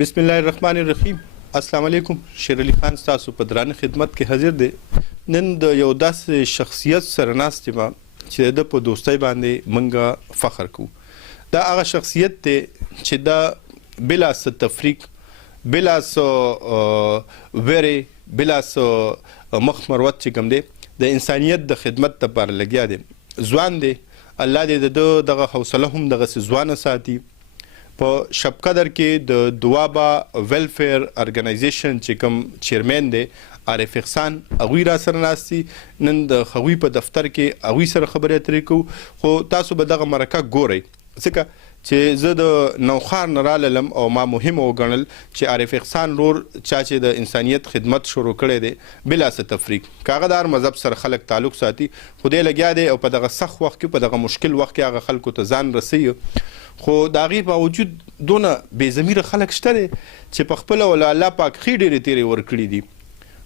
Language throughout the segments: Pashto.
بسم الله الرحمن الرحیم. السلام علیکم. شیر علي خان تاسو په درانه خدمت کې حاضر دی. نن د یو داسې شخصیت سره ناست یم چې د په دوستۍ باندې منګه فخر کوو. دا هغه شخصیت دی چې دا بلا څه تفریق، بلا څه ویرې، بلا څه مخ مروت چې کوم دی د انسانیت د خدمت لپاره لګیا دی. ځوان دی. الله دې د دغه حوصله هم دغسې ځوانه ساتي. په شب قدر کې د دوابا ویلفیر ارګنایزیشن چې کوم چیرمن دی عارف احسان، هغوی را سره ناست دي. نن د هغوی په دفتر کې هغوی سره خبرې اترې کوو. خو تاسو به دغه مرکه ګورئ ځکه چې زه د نوښار نه راللم او ما مهمه وګڼل چې عارف احسان رور چا چې د انسانیت خدمت شروع کړی دی بلا څه تفریق، که هغه د هر مذهب سره خلک تعلق ساتي، خو دی لګیا دی او په دغه سخت وخت کې، په دغه مشکل وخت کې هغه خلکو ته ځان رسوي. خو د هغې باوجود دونه بې ضمیره خلک شته دی چې په خپله ولا الله پاک ښې ډېرې تیرې ورکړي دي،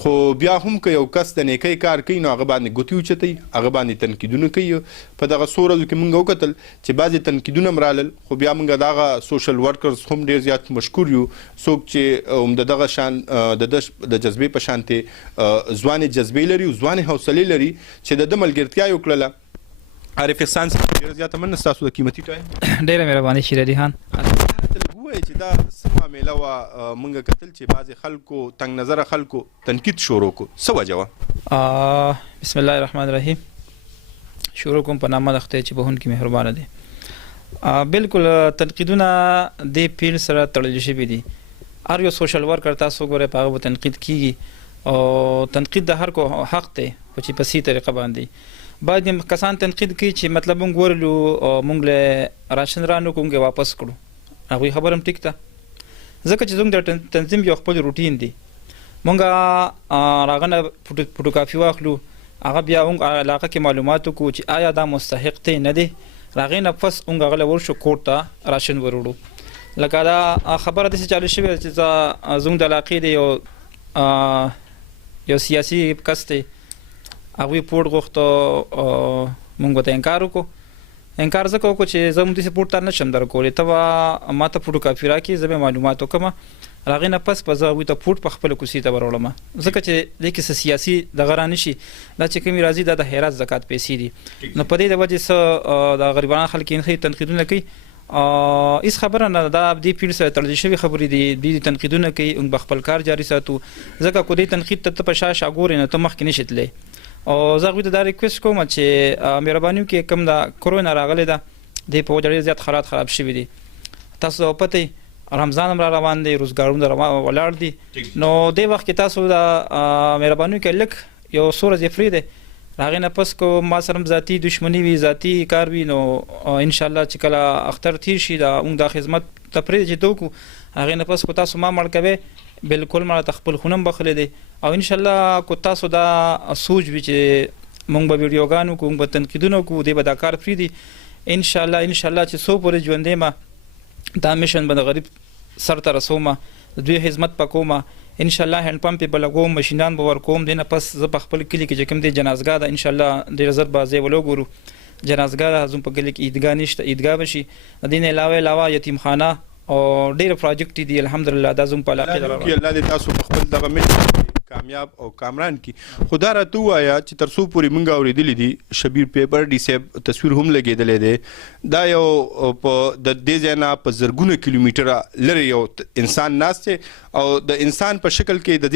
خو بیا هم که یو کس د نیکۍ کار کوي نو هغه باندې ګوتې اوچتوي، هغه باندې تنقیدونه کوي. په دغه څو ورځو کې موږ وکتل چې بعضې تنقیدونه هم رالل، خو بیا موږ د هغه سوشل ورکرز هم ډېر زیات مشکور یو، څوک چې هم د دغه شان د جذبې په شانتې ځوانې جذبې لري، ځوانې حوصلې لري چې د ده ملګرتیا یې وکړله. عارف احسان صاحب ډېره زیاته مننه ستاسو د قیمتي ټایم. ډېره مهرباني شیر علي خان. ووایئ چې دا څه معامله وه؟ موږ کتل چې بعضې خلکو تنګ نظره خلکو تنقید شروع کړو، څه وجه وه؟ بسم الله الرحمن الرحیم. شروع کوم په نامه د خدای چې بخښونکي مهربانه دی. بالکل تنقیدونه دې پیل سره تړل شوي دي. هر یو سوشل ورکر تاسو ګورئ په هغه به تنقید کیږي او تنقید د هر کو حق دی، خو چې په صحیح طریقه باندې. باید کسان تنقید کوي چې مطلب موږ ورلو موږ له راشن رانو کوم کې واپس کړو، هغوی خبره هم ټیک ده ځکه چې زموږ د تنظیم یو خپل روټین دی. موږ راغه نه فوټو کاپي واخلو، هغه بیا موږ علاقه کې معلومات وکړو چې آیا دا مستحق دی نه دی، راغې نه پس موږ هغه له ورشو کور ته راشن وروړو. لکه دا خبره داسې چالو شوې چې زموږ د علاقې د یو سیاسي کس دی، هغوی پورټ غوښته، موږ ورته انکار وکړو. انکار ځکه وکړو چې زه همداسې پورټ ته نشم درکولی، ته به ما ته فوټو کاپي راکړې، زه به معلومات وکړم، راغې نه پس به زه هغوی ته پورټ په خپله کوڅې ته وروړم، ځکه چې دې کې څه سیاسي دغه رانشي. دا چې کومې راځي دا د خیرات زکات پیسې دي، نو په دې د وجې څه د غریبانو خلک یې تنقیدونه کوي. هېڅ خبره نه ده، دا دې پیړ سره تړل شوي خبرې دي، دوی تنقیدونه کوي، موږ به خپل کار جاري ساتو، ځکه کو دې تنقید ته ته په شا شا ګورې نه ته مخکې نشې تللی. او زه هغوی ته دا ریکویسټ کوم چې مهرباني وکړئ، کوم د کرونا راغلی ده دې په وجه ډېر زیات حالات خراب شوي دي. تاسو ته پته وي رمضان هم را روان دی، روزګارونه ولاړ دي، نو دې وخت کې تاسو د مهرباني وکړئ لږ یو څو ورځې فري دی، هغې نه پس که ما سره هم ذاتي دشمني وي، ذاتي کار وي، نو انشاءالله چې کله اختر تیر شي دا موږ دا خدمت ته پرېږدي چې ته وکړو، هغې نه پس که تاسو ما مړ کوئ بالکل مړه ته خپل خونه هم بخلی دی. او انشاءالله که تاسو دا سوچ وي چې موږ به ویډیوګان وکړو، موږ به تنقیدونه وکړو، دی به دا کار پرېږدي، انشاءالله چې څو پورې ژوندی یم دا میشن به د غریب سر ته رسوم، د دوی خدمت به کوم، انشاءالله هینډ پمپ یې به لګوم، مشینان به ورکوم. دی نه پس زه په خپل کلي کې چې کوم دی جنازګاه ده انشاءالله ډېر زر به ځای ولوګورو، جنازګاه ده زموږ په کلي کې عیدګاه نشته، عیدګاه به شي. د دې نه علاوه یتیمخانه او ډېر پروجیکټ دي الحمدلله دا زموږ په علاقې کې. الله دې تاسو په خپل دغه میشن کامیاب او کامران کی. خو دا راته ووایه چې تر څو پورې موږ اورېدلي دي شبیر پیبرډي صاحب تصویر هم لګېدلی دی، دا یو په د دې ځای نه په زرګونه کیلومیټره لرې یو انسان ناست دی او د انسان په شکل کې د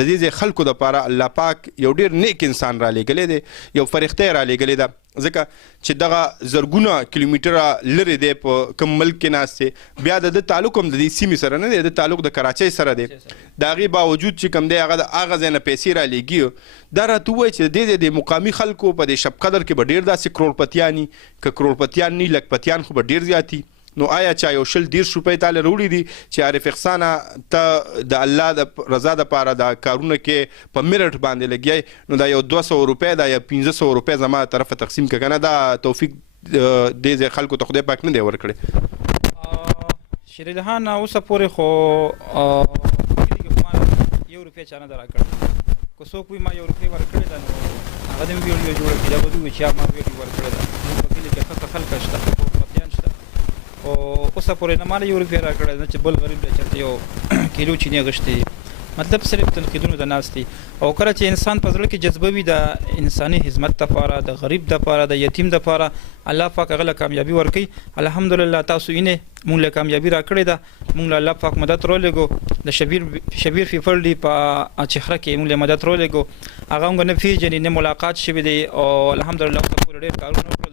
دې ځای خلکو دپاره الله پاک یو ډېر نیک انسان را لېږلی دی، یو فرښته یې را لېږلې ده، ځکه چې دغه زرګونه کیلومیټره لرې دی په کوم ملک کې ناست دی. بیا د ده تعلق هم د دې سیمې سره نه دی، د تعلق د کراچۍ سره دی. د هغې باوجود چې کوم دی هغه د هغه ځای نه پیسې را لېږي. دا راته ووایي چې د دې ځای د مقامي خلکو په دې شب قدر کې به ډېر داسې کروړپتیان وي، که کروړپتیان نه لکپتیان خو به ډېر زیات وي. نو آیا چا یو 100-150 روپۍ تاله راوړي دي چې عارف احسانه ته د الله د رضا دپاره دا کارونه کې په میرټ باندې لګیای، نو دا یو 200 روپۍ دا یا 1500 روپۍ زما طرفه تقسیم که که نه، دا توفیق دې ځای خلکو ته خدای پاک نه دی ورکړی. شیر علي خان اوسه پورې خو کلي کې خو ما 1 روپۍ چا نه ده راکړې، که څوک وي ما 1 روپۍ ورکړې ده نو هغه دې مې ویډیو جوړه کړي، دا به دوی وایي چې ما ویډیو ورکړې ده. زموږ په کلي کې ښه خلک شته، کروړپتیان شته، او اوسه پورې نه مال یو روپیا راکړی نه چې بل غریب له چرته یو کیلو چینی غشتي مطلب صرف تنقیدونو د ناستي او کله چې انسان په زړه کې جذبه وي د انساني خدمت لپاره د غریب لپاره د یتیم لپاره الله پاک هغه کامیابی ورکړي الحمدلله تاسو یې مونږ له کامیابی راکړې ده مونږ له الله پاک مدد رولېګو د شبیر فیفل دی په چهره کې مونږ له مدد رولېګو هغه موږ نه پیژنې نه ملاقات شوی دی او الحمدلله تاسو ډېر کارونه وکړل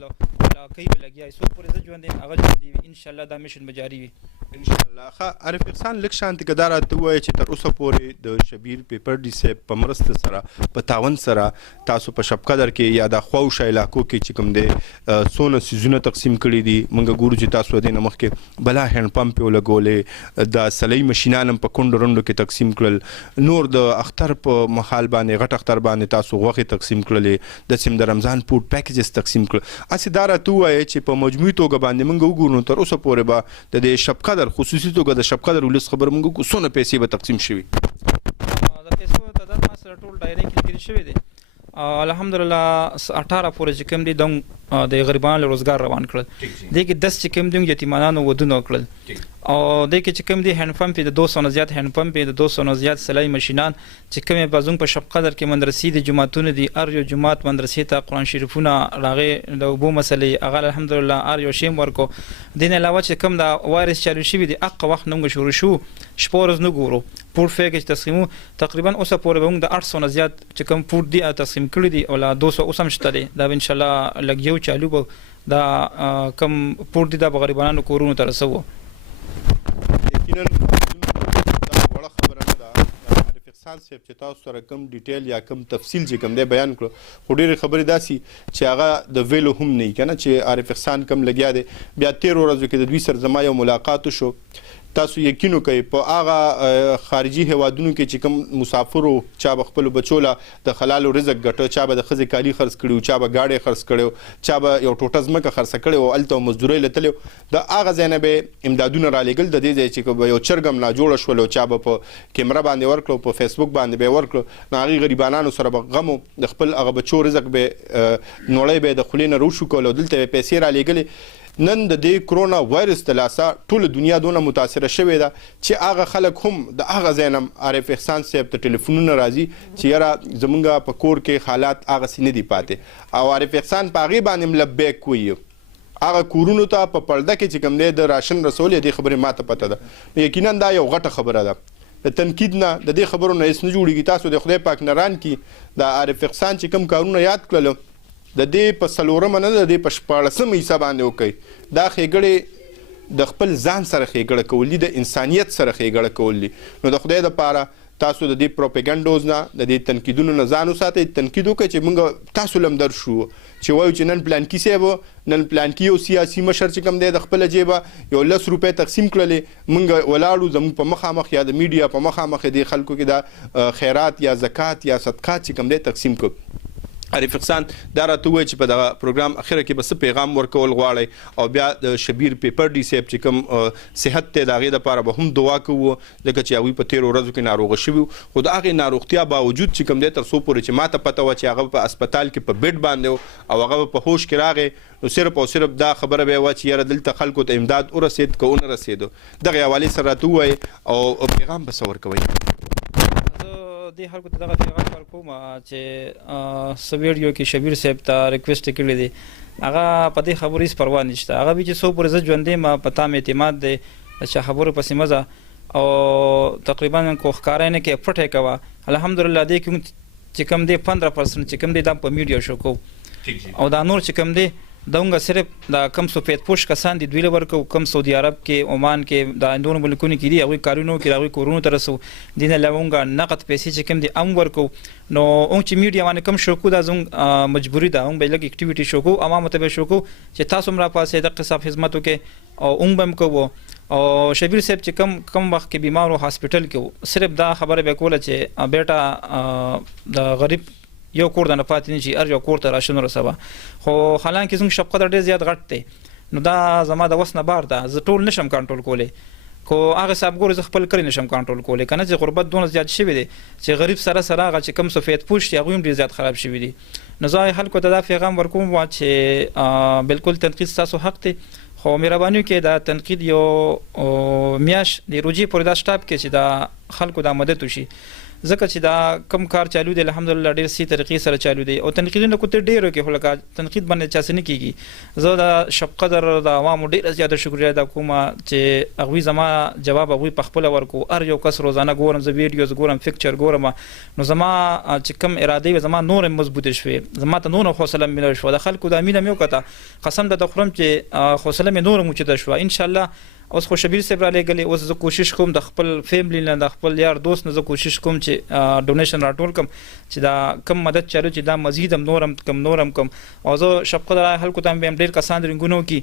کوي بلګیا سو پورې ځ ژوند هغه ژوند ان شاء الله دا میشن بجاری وي ان شاء الله. ښه عارف احسان لک شانتي کدار ته وایي چې تر اوسه پورې د شبیر پیپر ډي سیب په مرسته سره په تعاون سره تاسو په شپ قدر کې یا د خواوشه علاقو کې چې کوم دی سونه سيزونه تقسیم کړي دي مونږ ګورو چې تاسو د نمخ کې بلا هند پمپ یو لګولې د سلې ماشينانم په کونډو روندو کې تقسیم کړل نور د اختر په محل باندې غټ اختر باندې تاسو غوښه تقسیم کړلې د سیم د رمضان فود پیکیجز تقسیم کړل اسی دار ته وایي چې په مجموعي توګه باندې مونږ وګورو تر اوسه پورې به د شپ قدر خصوصي توګه د شپ قدر ولس خبر مونږ کو سونه پیسې به تقسیم شوي د پیسو تعداد ما سره ټول ډایرکټ لیکل شوی دی الحمدلله 18 پورې چې کوم دي د غریبانو روزګار روان کړل دغه 10 چې کوم دي یتیمانو ودونه کړل او دغه چې کوم دي هند پمپ د 200 نه زیات هند پمپ د 200 نه زیات سلای ماشينان چې کومه بازون په شپ قدر کې مدرسې د جماعتونو دي ار یو جماعت مدرسې ته قران شریفونه راغې د وبو مسلې هغه الحمدلله ار یو شیم ورکو دین علاوه چې کوم دا وایرس چالو شي دي اق وخت نوم شروع شو شپورز نه ګورو پور فیکج تقسیمو تقریبا اوسه پورې موږ د 800 نه زیات چې کوم پور دی تقسیم کړی دي او لا 200 اوسم شته دي دا ان شاء الله لګیو چالو دا کم پور دي د غریبانو کورونو ته رسو یقینا دا وړه خبره نه ده عارف احسان صاحب چې تاسو سره کم ډیټیل یا کم تفصیل چې کم دی بیان کړو خو ډېرې خبرې داسي چې هغه د ویلو هم نه کنه چې عارف احسان کم لګیا دی بیا 13 ورځو کې د دوی سره زما یو ملاقات شو تاسو یقینو کوي په هغه خارجي هوادونو کې چې کوم مسافرو چا به خپل بچوله د حلال رزق ګټو چا به د خزي کالی خرڅ کړو چا به گاډي خرڅ کړو چا به یو ټوټه ځمکه خرڅ کړو او الته مزدوري لتلو د هغه زینبه امدادونه را لګل د دې چې یو چرګم لا جوړ شول چا به په کیمرا باندې ورکړو په فیسبوک باندې به ورکړو ناغي غریبانو سره به غمو د خپل هغه بچو رزق به نوړې به د خلینو روشو کول دلته پیسې را لګلې نن د دې کرونا وایرس د لاسه ټول دنیا دونه متاثره شوې ده چې هغه خلک هم د هغه زینم عارف احسان صاحب ته ټلیفونونه راځي چې یاره زمونږ په کور کې حالات هغه سي نه دي پاتې او عارف احسان په هغې باندې لبیک وایي هغه کورونو ته په پرده کې چې کوم دی د راشن رسول دې خبرې ماته پته ده یقینا دا یو غټه خبره ده د تنقید نه د دې خبرو نه هیڅ نه جوړېږي تاسو د خدای پاک نران کې د عارف احسان چې کوم کارونه یاد کړل د دې په سلورم نه د دې په 14 حصہ باندې وکي دا خېګړې د خپل ځان سره خېګړه کولی د انسانيت سره خېګړه کولی نو د خدای لپاره تاسو د دې پروپاګانډوز نه د دې تنقیدونو نه ځان وساتئ تنقید وکړئ چې موږ تاسو لم در شو چې وایو چې نن پلان کې سیبو نن پلان کې یو سیاسي مشر چې کوم دی د خپل جیبه یو 10 روپۍ تقسیم کړلې موږ ولاړو زموږ په مخامخ یا د میډیا په مخامخ د خلکو کې دا خیرات یا زکات یا صدقات چې کوم دی تقسیم کړو عارف احسان دا راته وایي چې په دغه پروګرام اخره کې بس پیغام ورکول غواړي او بیا د شبیر پیپر ډي سیب چې کوم صحت ته دغه لپاره به هم دعا کوو لکه چې هغه په 13 ورځو کې ناروغ شوی خو د هغه ناروغتیا باوجود چې کوم دی تر څو پورې چې ماته پته و چې هغه په هسپتال کې په بیډ باندې او هغه په هوش کې راغی نو صرف او صرف دا خبره به و چې یاره دلته خلکو ته امداد ورسید کو نه رسیدو دغه حواله سره راته وایي او پیغام به څور کوي د خلکو ته دغه پیغام ورکوم چې سویډیو کې شبیر صاحب ته ریکوست کړی دی هغه په دې خبرې هیڅ پروا نشته هغه به چې څو پورې زه ژوندی ما پتا مې اعتماد دی چې خبرو پسې مزه او تقریبا کو ښکارا نه کې پټه کوا الحمدلله دې کوم چې کم دی 15% چې کم دی دا په میډیا شو کو او دا نور چې کم دی دونګه صرف دا کم سفید پوش کسان دي دوی لورکو کم سعودي عرب کې عمان کې دا اندونو ملکونو کې دي هغه کارونو کې هغه کورونو ترسو دین لونګه نقد پیسې چې کم دي ام ورکو نو اون چې میډیا باندې کم شو کو دا زموږ مجبوری ده اون به لګ اکټیویټي شو کو عوامو ته به شو کو چې تاسو مرا پاسه د قصاب خدماتو کې او اون بم کوو او شبیر صاحب چې کم وخت کې بیمارو هاسپټل کې صرف دا خبره به کوله چې بیٹا د غریب یو کور د نه پاتې نه شي ار یو کور ته راشن رسوه خو حالانکه زموږ شپ قدر ډېر زیات غټ دی نو دا زما د وس نه بار ده زه ټول نشم کنټرول کولی خو هغه صاحب ګور زه خپل کړی نشم کنټرول کولی کنه چې غربت دونه زیات شوی دی چې غریب سره هغه چې کم سفید پوش دی هغه هم ډېر زیات خراب شوی دي نو زه خلکو ته دا پیغام ورکوم چې بالکل تنقید تاسو حق دی خو مهرباني کې دا تنقید یو میاش د روجي پر دا سټاپ کې چې دا خلکو دا مدد وشي ځکه چې دا کم کار چالو دی الحمدلله ډیر سي طریقې سره چالو دی او تنقیدونه کوته ډیرو کې خلک تنقید باندې چاسنه کیږي زه دا شپ قدر د عوامو ډیر زیاته شکریا د کومه چې هغه زما جواب هغه په خپل ورکو ار یو کس روزانه ګورم ز ویډیوز ګورم فکچر ګورم نو زما چې کم اراده زما نور مضبوط شوي زما ته نور حوصله مل شو د خلکو د امینه مې وکړه قسم د خورم چې حوصله مې نور موجوده شو ان شاء الله اوس خو شبیر صاحب را لګلې اوس زه کوشش کوم د خپل فیملی نه د خپل یار دوست نه زه کوشش کوم چې ډونیشن راټول کوم چې دا کم مدد چالو چې دا مزید هم نورم کم او زه شپقدر خلکو ته هم ډیر کسان رنګونو کی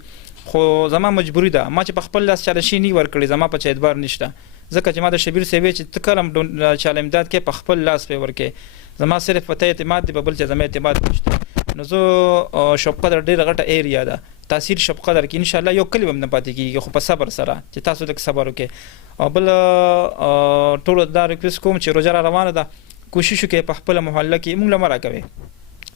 خو زما مجبوری ده ما چې په خپل لاس چاله شي نه ورکړي زما په اعتبار نشته ځکه چې ما د شبیر صاحب چې تکلم چاله امداد کې په خپل لاس په ورکې زما صرف په اعتماد دی بل چې زما اعتماد نشته نو زه شپقدر ډیر غټه ایریا ده تاثیر شپقدر کې ان شاء الله یو کلم نه پاتې کیږي خو په صبر سره چې تاسو د صبر وکړئ او بل ټول دا ریکوست کوم چې روزه روانه ده کوشش وکړئ په خپل محله کې موږ لمر راکوي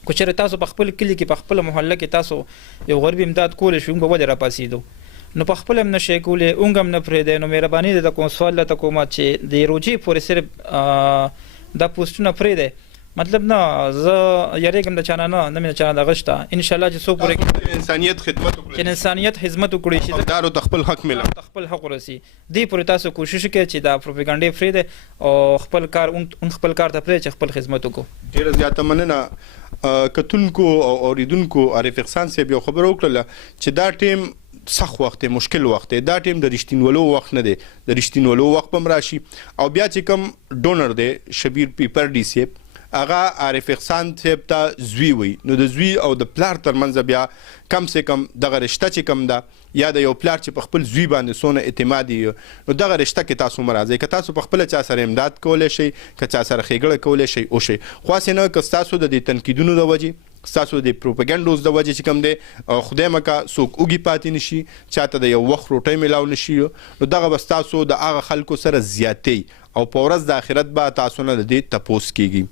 کو چې تاسو په خپل کلی کې په خپل محله کې تاسو یو غربي امداد کول شو موږ به را پاسېدو نو په خپل هم نشي کولې اونګم نه پرې ده نو مهرباني ده کوم سوال ته کوم چې د روجي پورې صرف دا پوسټونه پرې ده مطلب نه زه یریګم د چانه نه مې چانه د غشته ان شاء الله چې څوک پرې انسانیت خدمت وکړي چې انسانیت خدمت وکړي چې دارو تخپل حق ملو خپل حق ورسي دی پر تاسو کوشش وکړئ چې دا پروپاګاندا فری ده او خپل کار خپل کار ته پرې چې خپل خدمت وکړو ډیر زیاته مننه کتونکو او اوریدونکو عارف احسان صاحب یو خبر وکړه چې دا ټیم سخت وخت مشکل وخت دا ټیم د رښتینولو وخت نه دی د رښتینولو وخت پم راشي او بیا چې کوم ډونر دی شبیر پیپر ډي سیب اغا عارف احسان صاحب ته زوی وي نو د زوی او د پلار ترمنځ بیا کم سے کم دغه رشته چې کم ده یا د یو پلار چې په خپل زوی باندې سونه اعتمادي نو دغه رشته کې تاسو مرزه که تاسو په خپل چا سره امداد کولای شئ که چا سره خېګړه کولای شئ او شئ خو اسنه که تاسو د تنقیدونو د وجې تاسو د پروپاګانډوز د وجې چې کم دی خدای مکه سوک اوږي پاتې نشي چاته د یو وخت روټي ملاو نشي نو دغه بس تاسو د هغه خلکو سره زیاتې او په ورځ د آخرت به تاسو نه د دې تپوس کیږي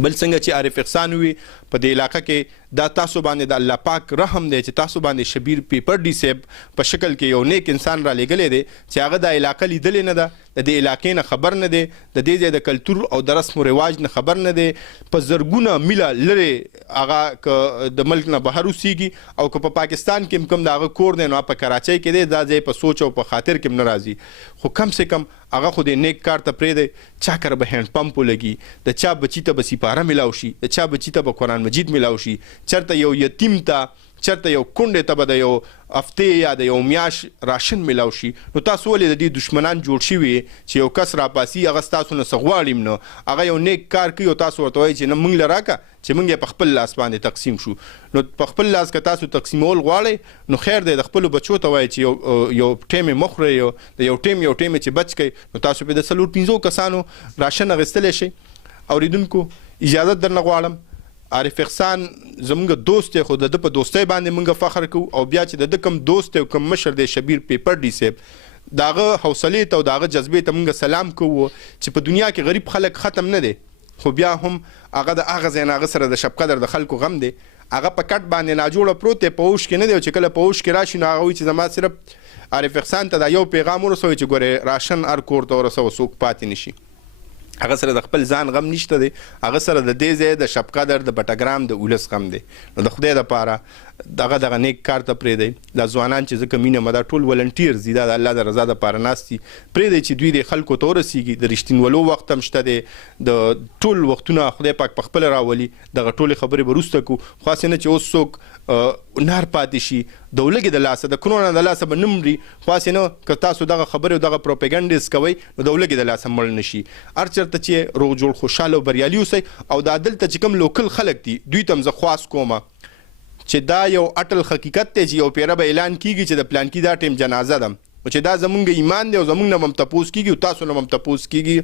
بل څنګه چې عارف احسان وي په دې علاقه کې دا تاسو باندې د الله پاک رحم دی چې تاسو باندې شبیر پیپر ډي سیب په شکل کې یو نیک انسان را لګلې دی چې هغه د علاقې لیدلې نه ده د دې علاقې نه خبر نه دی د دې ځای د کلچر او د رسم او رواج نه خبر نه دی په زرګونه میله لري هغه د ملک نه بهر اوسېږي او که په پاکستان کې کوم دغه کور دی نو په کراچۍ کې دی دا ځای په سوچ او په خاطر کې ناراضي خو کم سے کم هغه خو د نیک کار ته پرې دی چا کر به هند پمپ لګي د چا بچی ته به سپاره ملاو شي د چا بچی ته به قرآن مجید ملاو شي چرته یو یتیم ته چرته یو کونډه ته به د یو هفته یا د یو میاش راشن ملاو شي نو تاسو ولې د دې دشمنان جوړ شي وي چې یو کس را پاسي هغه تاسو نه سغواړم نو هغه یو نیک کار کوي او تاسو ورته وایي چې نه مونږ لراکا چې مونږ په خپل لاس باندې تقسیم شو نو په خپل لاس که تاسو تقسیمول غواړئ نو خیر دی د خپل بچو ته وایي چې یو ټیم مخره یو ټیم چې بچ کړي نو تاسو په د 45 کسانو راشن اغستلی شي اوریدونکو اجازه درنه غواړم عارف احسان زمونږ دوست خو د په دوستۍ باندې مونږ فخر کوو او بیا چې د کوم دوست او کوم مشر دی شبیر پیپر ډي سیب داغه حوصله ته او داغه جذبې ته مونږ سلام کوو چې په دنیا کې غریب خلک ختم نه دي خو بیا هم هغه د هغه ځای نه هغه سره د شب قدر د خلکو غم دی هغه په کټ باندې ناجوړه پروت دی په اوښ کې نه دی چې کله په اوښ کې راشي نو هغه وایي چې زما صرف عارف احسان ته دا یو پیغام ورسوي چې ګورې راشن هر کور ته ورسوه څوک پاتې نشي هغه سره د خپل ځان غم نشته دی هغه سره د دې ځای د شب قدر د بټګرام د اولس غم دی نو د خدای لپاره دغه نیک کار ته پرې دی دا ځوانان چې ځکه مینه مدا ټول ولنټیرز دي د الله د رضا لپاره ناستي پرې دی چې دوی د خلکو ته ورسیږي د رښتینولو وخت هم شته دی د ټول وختونه خدای پاک په خپل راولي دغه ټول خبرې بروسته کو خاص نه چې اوس څوک نار پاتې شي د ولګي د لاسه د کرونا د لاسه به نمري خاص نه که تاسو دغه خبرې او دغه پروپاګانډیز کوي نو د ولګي د لاسه مړ نشي هر چېرته چې روغ جوړ خوشاله او بریالي اوسئ او دا دلته چې کوم لوکل خلک دي دوی ته هم زه خواست کوم چې دا یو اټل حقیقت دی چې یو پیره به اعلان کیږي چې د پلان کې دا ټیم جنازه ده او چې دا زمونږ ایمان دی او زمونږ نه هم تپوس کیږي او تاسو نه هم تپوس کیږي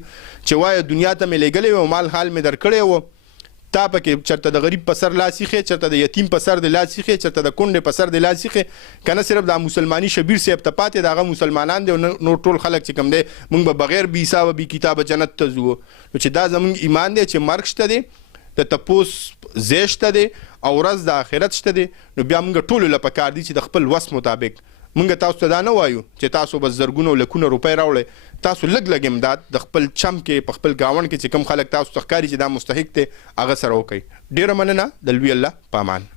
چې وایي دنیا ته مې لېږلی و مال حال مې درکړی و تا پکې چرته د غریب په سر لاس ایښې چرته د یتیم په سر د لاس ایښې چرته د کونډې په سر د لاس ایښې که نه صرف دا مسلماني شبیر صاحب ته پاتې د هغه مسلمانان دی او نور ټول خلک چې کوم دی مونږ به بغیر بې حسابه بې کتابه جنت ته ځو نو چې دا زمونږ ایمان دی چې مرګ شته دی د تپوس ځای شته دی او ورځ د آخرت شته دی، نو بیا موږ ټولو له پکار دي چې د خپل وس مطابق موږ تاسو ته دا نه وایو چې تاسو بس زرګونه او لکونه روپۍ راوړئ، تاسو لږ امداد د خپل چم کې په خپل ګاونډ کې چې کوم خلک تاسو ته ښکاري چې دا مستحق دی هغه سره وکړئ. ډېره مننه. د لوی الله په امان.